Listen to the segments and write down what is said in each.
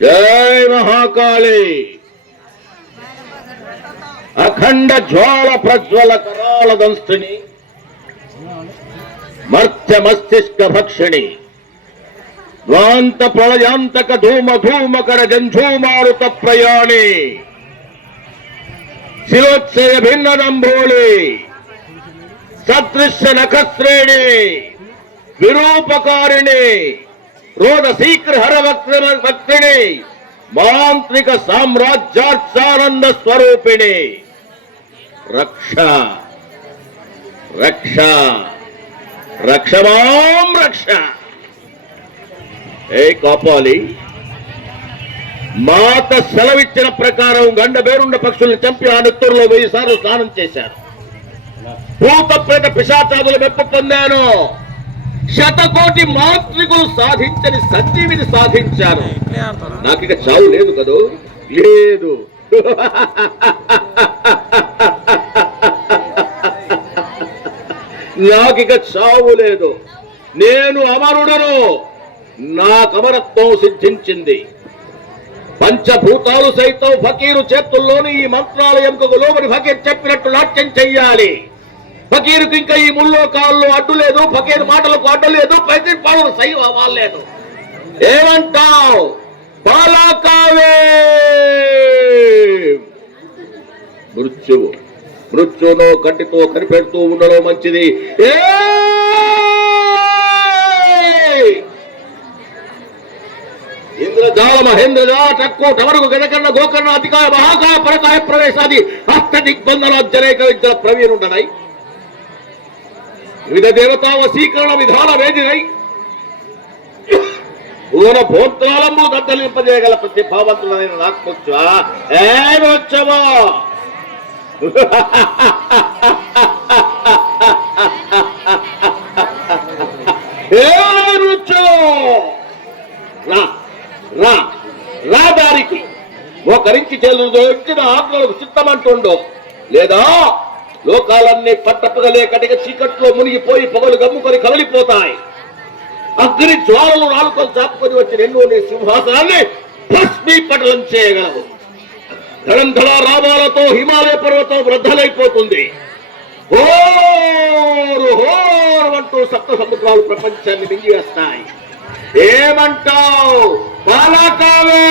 జై మహాకాళి. అఖండ జ్వాల ప్రజ్వల కరాల దంస్తిని మర్త్య మస్తిష్క భక్షిణి. ద్వాంత ప్రళయాంతక ధూమ ధూమకర జంఝూమారుత ప్రయాణి. శిలోత్సయ భిన్న నంభోళి సదృశ్య నఖశ్రేణి. విరూపకారిణి. రోద శీఘ్ర హర మాంత్రిక సామ్రాజ్యార్థానంద స్వరూపిణి. రక్ష రక్ష రక్షమాం రక్ష. ఏ కాపాలి? మాత సెలవిచ్చిన ప్రకారం గండ బేరుండ పక్షుల్ని చంపి ఆ నెత్తూరులో వెయ్యి సార్లు స్నానం చేశారు. భూత ప్రేత పిశాచాదులు మెప్పు పొందాను. శతకోటి మాంత్రికులు సాధించని సంజీవిని సాధించారు. నాకు ఇక చావు లేదు కదూ? లేదు. నాకిక చావు లేదు. నేను అమరుడను. నాకు అమరత్వం సిద్ధించింది. పంచభూతాలు సైతం ఫకీరు చేతుల్లోని ఈ మంత్రాలయంకు లోబడి ఫకీర్ చెప్పినట్టు నాట్యం చెయ్యాలి. ఫకీరుకు ఇంకా ఈ ముల్లోకాల్లో అడ్డు లేదు ఫకీర్ మాటలకు అడ్డు లేదు ప్రతి పావులు సై అవ్వలేదు. ఏమంటావు? బాలకావే? మృత్యువు. మృత్యును కంటితో కనిపెడుతూ ఉండడం మంచిది. ఏ! ఇంద్రజాల మహేంద్రజా టక్కు టవరకు గదకన్న గోకర్ణ అధికార మహాకాయ పరకాయ ప్రవేశాది హస్త దిగ్బంధన జనేక విద్య ప్రవీణుండనై వివిధ దేవతా వశీకరణ విధాన వేదినై ఊన భోత్రాలము దద్దలింపజేయగల ప్రతిభావంతుడైన నాకొచ్చా ఏమొచ్చమో ఏమొచ్చో రా రా రా దారికి ఒకరించి చెల్లుదొచ్చిన ఆత్మలకు చిత్తమంటుండో లేదా లోకాలన్నీ పట్టపగలే కటిక చీకట్లో మునిగిపోయి పొగలు గమ్ముకొని కదలిపోతాయి. అగ్ని జ్వాలలు నాలుకలు చాపుకొని వచ్చిన ఎన్నో నీ సింహాసనాన్ని భస్మీపటలం చేయగలవు. ధడంధడ రామాలతో హిమాలయ పర్వతం వృద్ధలైపోతుంది. హోరు హోరు అంటూ సప్త సముద్రాలు ప్రపంచాన్ని మింగివేస్తాయి. ఏమంటావు? బాలకావే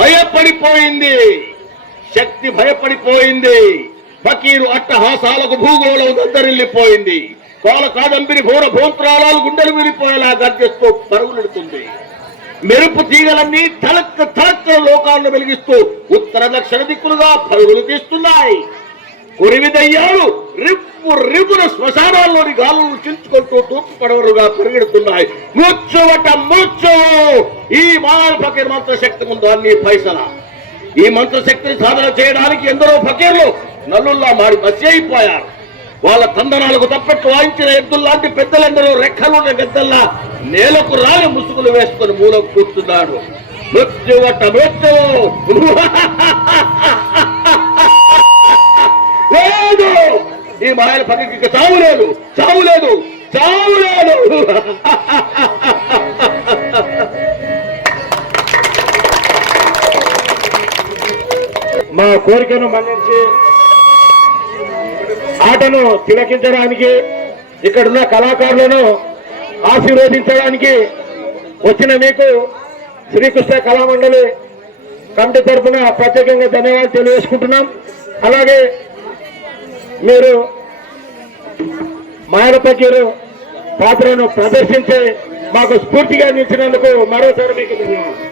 భయపడిపోయింది. శక్తి భయపడిపోయింది. ఫకీరు అట్టహాసాలకు భూగోళం దద్దరిల్లిపోయింది కోల కాదంబిని ఘోర భూంత్రాలాలు గుండెలు విరిపోయేలా గర్జిస్తూ పరుగులెడుతుంది మెరుపు తీగలన్నీ తలక్క తలక్క లోకాలను వెలిగిస్తూ ఉత్తర దక్షిణ దిక్కులుగా పరుగులు తీస్తున్నాయి. కొరివిదయ్యాలు రిప్పు రిపున శ్మశానాల్లోని గాలులను చించుకుంటూ తూర్పు పడవలుగా పెరిగెడుతున్నాయి మూర్చోవట మూర్చో ఈ మానవ ఫకీర్ మంత్ర శక్తి ముందు అన్ని పైసల ఈ మంత్ర శక్తిని సాధన చేయడానికి ఎందరో ఫకీర్లు నల్లుల్లా మారి మసి అయిపోయారు. వాళ్ళ తందనాలకు తప్పట్టు వాయించిన ఎద్దుల్లాంటి పెద్దలందరూ రెక్కలున్న పెద్దల్లా నేలకు రాని ముసుగులు వేసుకొని మూలకు కూర్చున్నాడు. మృత్యువట మృత్యు ఈ మాయల పక్కకి చావు లేదు. చావు లేదు. చావు లేదు. మా కోరికను మన్నించి ఆటను తిలకించడానికి ఇక్కడున్న కళాకారులను ఆశీర్వదించడానికి వచ్చిన మీకు శ్రీకృష్ణ కళామండలి కమిటీ తరఫున ప్రత్యేకంగా ధన్యవాదాలు తెలియజేసుకుంటున్నాం. అలాగే మీరు మాయల పాత్రను ప్రదర్శించి మాకు స్ఫూర్తిగా నిలిచినందుకు మరోసారి మీకు ధన్యవాదాలు.